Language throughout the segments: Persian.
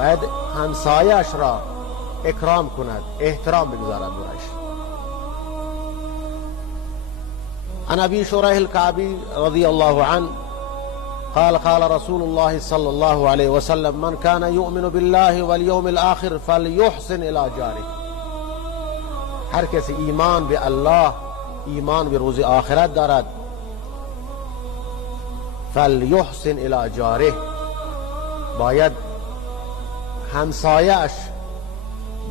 باید همسایش را اکرام کند، احترام بگذارد برایش. عن ابي شريح الكعبي رضي الله عنه قال قال رسول الله صلى الله عليه وسلم من كان يؤمن بالله واليوم الآخر فليحسن إلى جاره. هر کسی ایمان به الله، ایمان به روز آخرت دارد، فلیحسن الی جاره، باید همسایه‌اش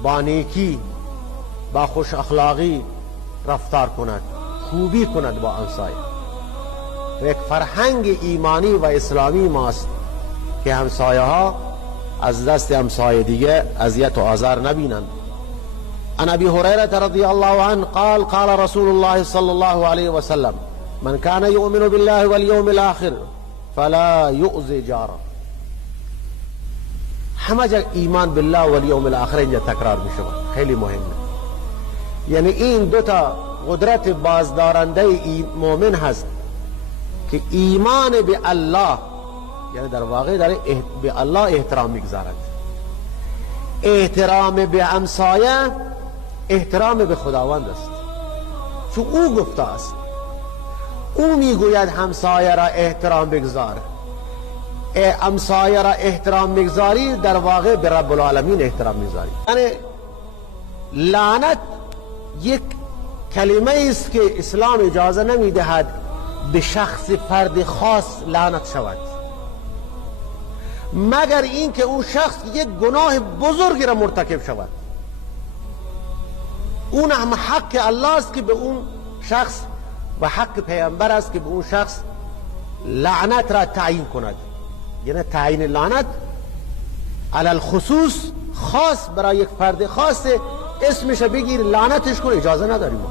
با نیکی، با خوش اخلاقی رفتار کند، خوبی کند با همسایه. یک فرهنگ ایمانی و اسلامی ماست که همسایه ها از دست همسایه دیگه اذیت و آزار نبینند. عن ابي هريره رضي الله عنه قال قال رسول الله صلى الله عليه وسلم من كان يؤمن بالله واليوم الآخر فلا يؤذي جاره. همه جا ایمان بالله والیوم الآخر اینجا تکرار میشه، خیلی مهمه. یعنی این دوتا قدرت بازدارنده مؤمن هست که ایمان به الله، یعنی در واقع داره به الله احترام میگذارد. احترام به همسایه احترام به خداوند است، چون او گفته است، او میگوید همسایه را احترام بگذار. همسایه را احترام میگذاری در واقع به رب العالمین احترام میگذاری. یعنی لعنت یک کلمه است که اسلام اجازه نمیدهد به شخص فرد خاص لعنت شود، مگر این که اون شخص یک گناه بزرگی را مرتکب شود. اون هم حق الله است که به اون شخص و حق پیامبر است که به اون شخص لعنت را تعیین کند. یعنی تعیین لعنت علی الخصوص، خاص برای یک فرد خاص اسمش بگیر لعنتش کن، اجازه نداریم.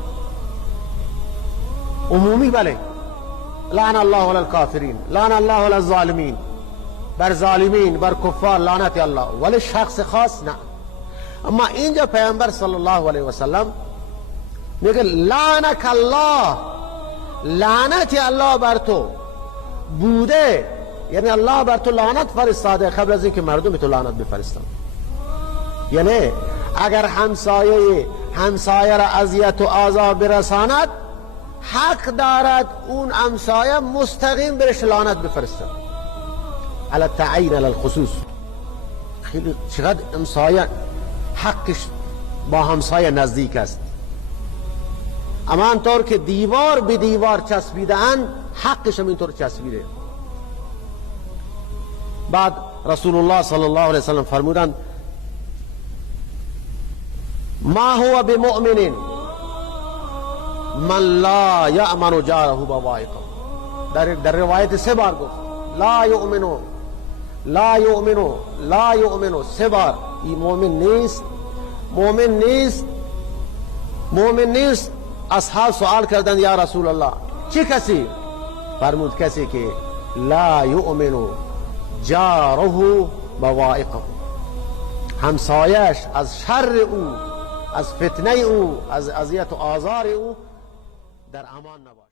عمومی بله، لعن الله علی الکافرین، لعن الله علی الظالمین، بر ظالمین بر کفار لعنت الله، ولی شخص خاص نه. اما اینجا پیامبر صلی الله علیه و سلم میگه لعنک الله، لعنت الله بر تو بوده، یعنی الله بر تو لعنت فرستاده قبل از اینکه مردم به تو لعنت بفرستند. یعنی اگر همسایه را اذیت و آزار برساند، حق دارد اون همسایه مستقیم برش لعنت بفرستد، علی التعیین علی الخصوص. خیلی چقدر همسایه حقش با همسایه نزدیک است. اما انطور که دیوار به دیوار چسبیده‌اند، حقش هم اینطور چسبیده. بعد رسول الله صلی الله علیه وسلم فرمودند ما هو بمؤمن من لا یأمن جاره بوائقه. در روایت 3 بار گفت لا یؤمنو لا یؤمنو لا یؤمنو، 3 بار. این مؤمن نیست، مؤمن نیست، مؤمن نیست. اصحاب سوال کردند یا رسول الله چه کسی؟ فرمود کسی که لا یؤمنو جاره بوائقه، همسایش از شر او، از فتنه او، از اذیت و آزار او در امان نباشد.